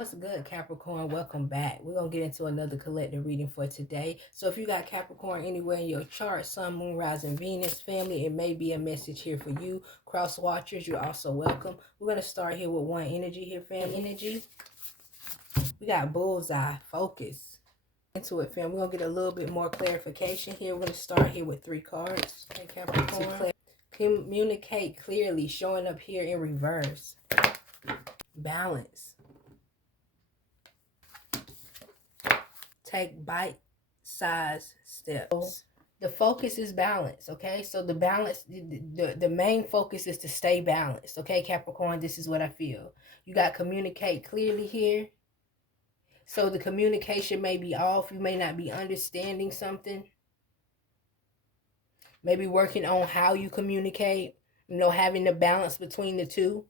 What's good, Capricorn? Welcome back. We're going to get into another collective reading for today. So if you got Capricorn anywhere in your chart, Sun, Moon, Rising, Venus, family, it may be a message here for you. Cross watchers, you're also welcome. We're going to start here with one energy here, family. Energy. We got bullseye, focus. Into it, fam. We're going to get a little bit more clarification here. We're going to start here with 3 cards. Okay, Capricorn. Communicate clearly, showing up here in reverse. Balance. Take bite-sized steps. The focus is balance, okay? So the balance, the main focus is to stay balanced, okay, Capricorn? This is what I feel. You got communicate clearly here. So the communication may be off. You may not be understanding something. Maybe working on how you communicate, having the balance between the two.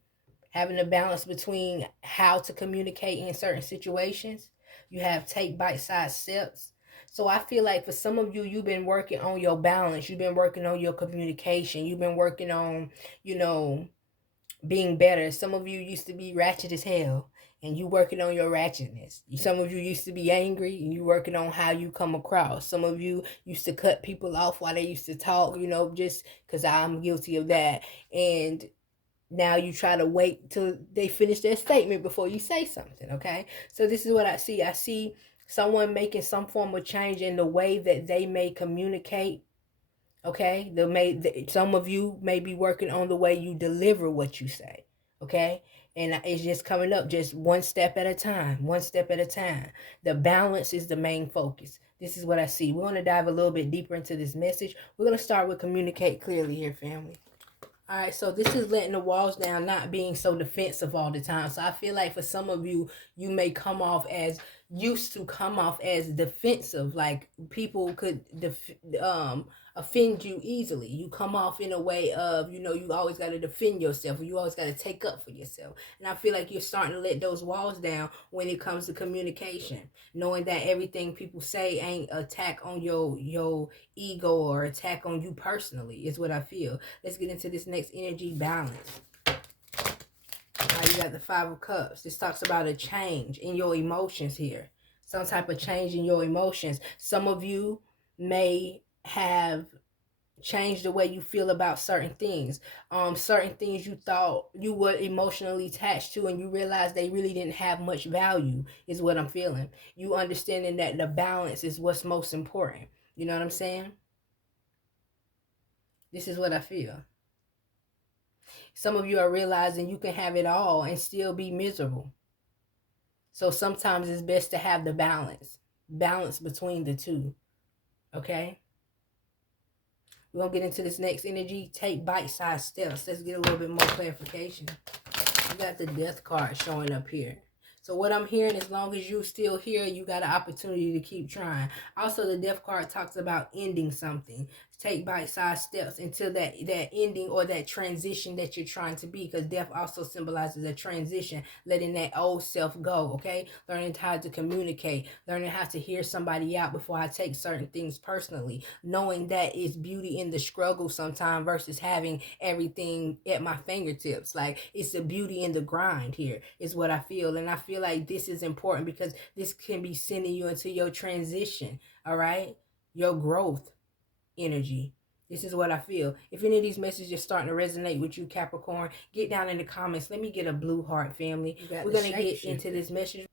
Having a balance between how to communicate in certain situations. You have take bite-sized steps. So I feel like for some of you, you've been working on your balance. You've been working on your communication. You've been working on, being better. Some of you used to be ratchet as hell, and you working on your ratchetness. Some of you used to be angry, and you working on how you come across. Some of you used to cut people off while they used to talk, just because I'm guilty of that. And now you try to wait till they finish their statement before you say something, okay? So this is what I see. I see someone making some form of change in the way that they may communicate, okay? Some of you may be working on the way you deliver what you say, okay? And it's just coming up just one step at a time, one step at a time. The balance is the main focus. This is what I see. We're going to dive a little bit deeper into this message. We're going to start with communicate clearly here, family. All right, so this is letting the walls down, not being so defensive all the time. So I feel like for some of you, you may used to come off as defensive, like people could offend you easily. You come off in a way of, you always got to defend yourself, or you always got to take up for yourself. And I feel like you're starting to let those walls down when it comes to communication, knowing that everything people say ain't attack on your ego or attack on you personally is what I feel. Let's get into this next energy, balance. You got the 5 of Cups. This talks about a change in your emotions here. Some type of change in your emotions. Some of you may have changed the way you feel about certain things. Certain things you thought you were emotionally attached to, and you realize they really didn't have much value, is what I'm feeling. You understanding that the balance is what's most important. You know what I'm saying? This is what I feel. Some of you are realizing you can have it all and still be miserable. So sometimes it's best to have the balance between the two. Okay? We're going to get into this next energy. Take bite-sized steps. Let's get a little bit more clarification. You got the Death card showing up here. So what I'm hearing, as long as you still here, you got an opportunity to keep trying. Also, the Death card talks about ending something. Take bite-sized steps until that ending or that transition that you're trying to be, because death also symbolizes a transition, letting that old self go, okay? Learning how to communicate, learning how to hear somebody out before I take certain things personally, knowing that it's beauty in the struggle sometimes versus having everything at my fingertips. Like, it's the beauty in the grind here is what I feel. And I feel like this is important because this can be sending you into your transition, all right? Your growth energy. This is what I feel. If any of these messages are starting to resonate with you, Capricorn, get down in the comments. Let me get a blue heart, family. We're going to get into this message.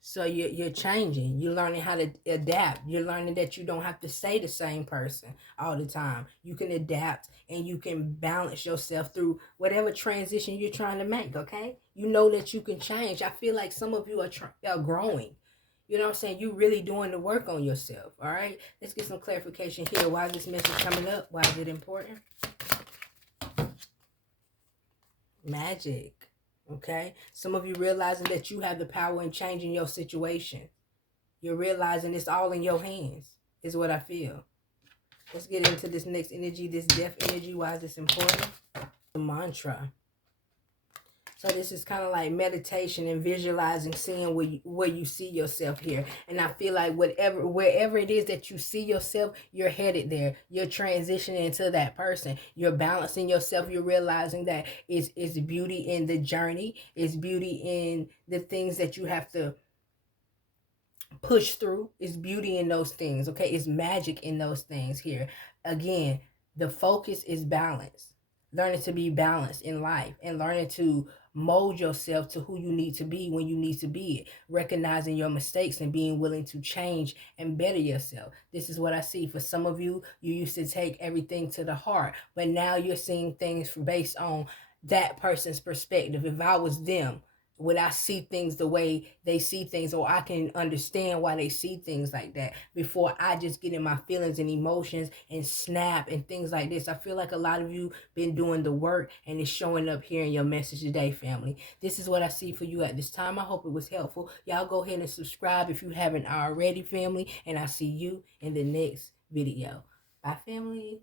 So you're changing. You're learning how to adapt. You're learning that you don't have to stay the same person all the time. You can adapt and you can balance yourself through whatever transition you're trying to make, okay? You know that you can change. I feel like some of you are growing. You know what I'm saying? You really doing the work on yourself, all right? Let's get some clarification here. Why is this message coming up? Why is it important? Magic, okay? Some of you realizing that you have the power in changing your situation. You're realizing it's all in your hands, is what I feel. Let's get into this next energy, this death energy. Why is this important? The mantra. So this is kind of like meditation and visualizing, seeing where you see yourself here. And I feel like wherever it is that you see yourself, you're headed there. You're transitioning into that person. You're balancing yourself. You're realizing that it's beauty in the journey. It's beauty in the things that you have to push through. It's beauty in those things. Okay, it's magic in those things here. Again, the focus is balance. Learning to be balanced in life and learning to mold yourself to who you need to be when you need to be it. Recognizing your mistakes and being willing to change and better yourself. This is what I see. For some of you, you used to take everything to the heart, but now you're seeing things based on that person's perspective. If I was them, would I see things the way they see things, or I can understand why they see things like that before I just get in my feelings and emotions and snap and things like this. I feel like a lot of you been doing the work and it's showing up here in your message today, family. This is what I see for you at this time. I hope it was helpful. Y'all go ahead and subscribe if you haven't already, family, and I'll see you in the next video. Bye, family.